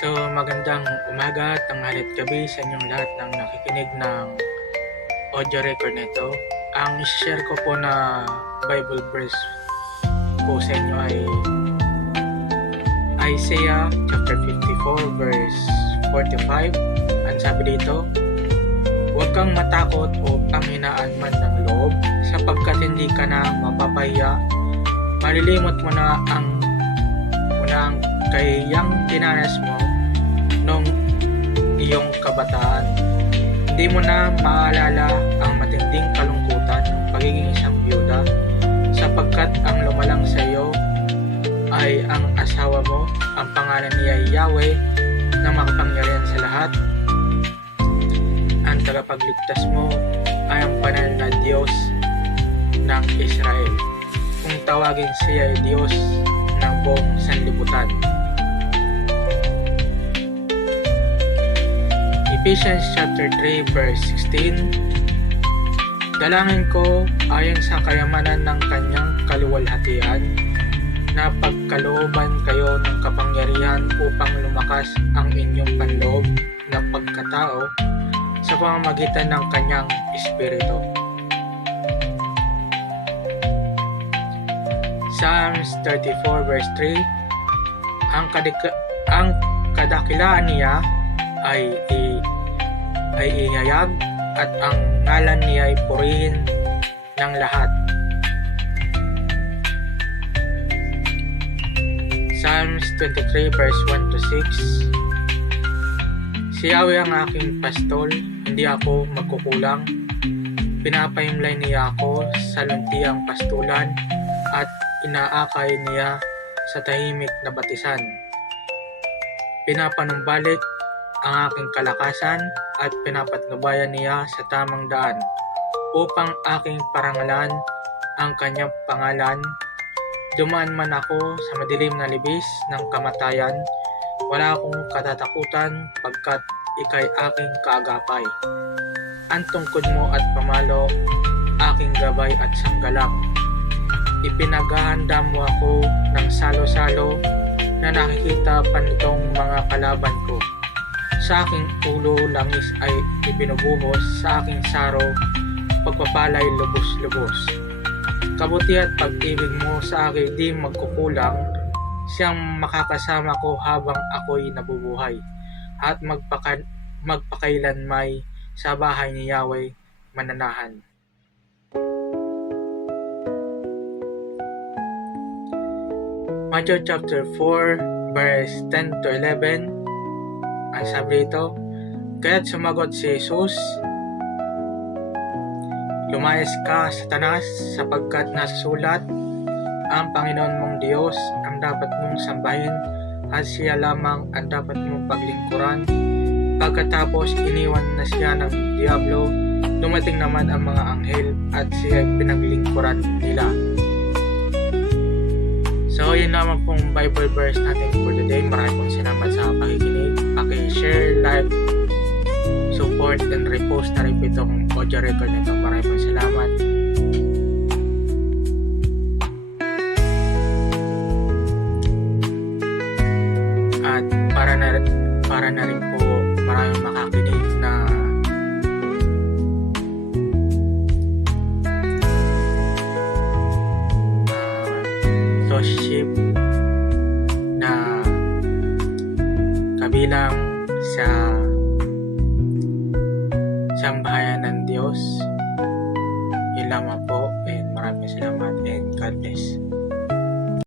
So, magandang umaga, tanghali at gabi sa inyong lahat ng nakikinig ng audio record nito. Ang share ko po na Bible verse po sa inyo ay Isaiah chapter 54 verse 45. Ang sabi dito, "Huwag kang matakot o panghinaan man ng loob, sapagkat hindi ka na mapapahiya. Malilimot mo na ang kahiyang dinanas mo nung iyong kabataan. Hindi mo na maalala ang matinding kalungkutan ng pagiging isang byuda, sapagkat ang lumalang sa iyo ay ang asawa mo. Ang pangalan niya ay Yahweh na makapangyarihan sa lahat. Ang tagapagligtas mo ay ang banal na Diyos ng Israel. Kung tawagin siya ay Diyos ng buong sanlibutan." Ephesians chapter 3 verse 16, "Dalangin ko ayon sa kayamanan ng kanyang kaluwalhatian na pagkalooban kayo ng kapangyarihan upang lumakas ang inyong panloob na pagkatao sa pamamagitan ng kanyang Espiritu." Psalms 34 verse 3, ang kadakilaan niya ay ihayag at ang ngalan niya ay purihin ng lahat. Psalms 23 verse 1 to 6, "Si Yahweh ang aking pastol, hindi ako magkukulang. Pinapahimlay niya ako sa luntiang pastulan at inaakay niya sa tahimik na batisan. Pinapanumbalik ang aking kalakasan at pinapatnubayan niya sa tamang daan upang aking parangalan ang kanyang pangalan. Dumaan man ako sa madilim na libis ng kamatayan, wala akong katatakutan pagkat ika'y aking kaagapay. Ang tungkod mo at pamalo, aking gabay at sanggalang. Ipinaghahanda mo ako ng salo-salo na nakikita pa nitong mga kalaban ko. Sa aking ulo langis ay ibinubuhos, sa aking saro pagpapalay lubos-lubos. Kabuti at pag-ibig mo sa akin di magkukulang, siyang makakasama ko habang ako'y nabubuhay, at magpakailanmay sa bahay ni Yahweh mananahan." Matthew chapter 4 verse 10 to 11, ang sabi dito, "Kaya't sumagot si Jesus, Lumayas ka, Satanas, sapagkat nasusulat, ang Panginoon mong Diyos ang dapat mong sambahin at siya lamang ang dapat mong paglingkuran." Pagkatapos iniwan na siya ng Diablo, dumating naman ang mga anghel at siya pinaglingkuran nila. So, yun naman pong Bible verse natin for today. Maraming pong salamat sa pakikinig. Paki-share, like, support, and repost na rin po itong audio record nito. Maraming pong salamat. At para na rin po maraming makakinig na fellowship na kabilang sa sambahayan ng Diyos. Yun lamang po, and maraming salamat, and God bless.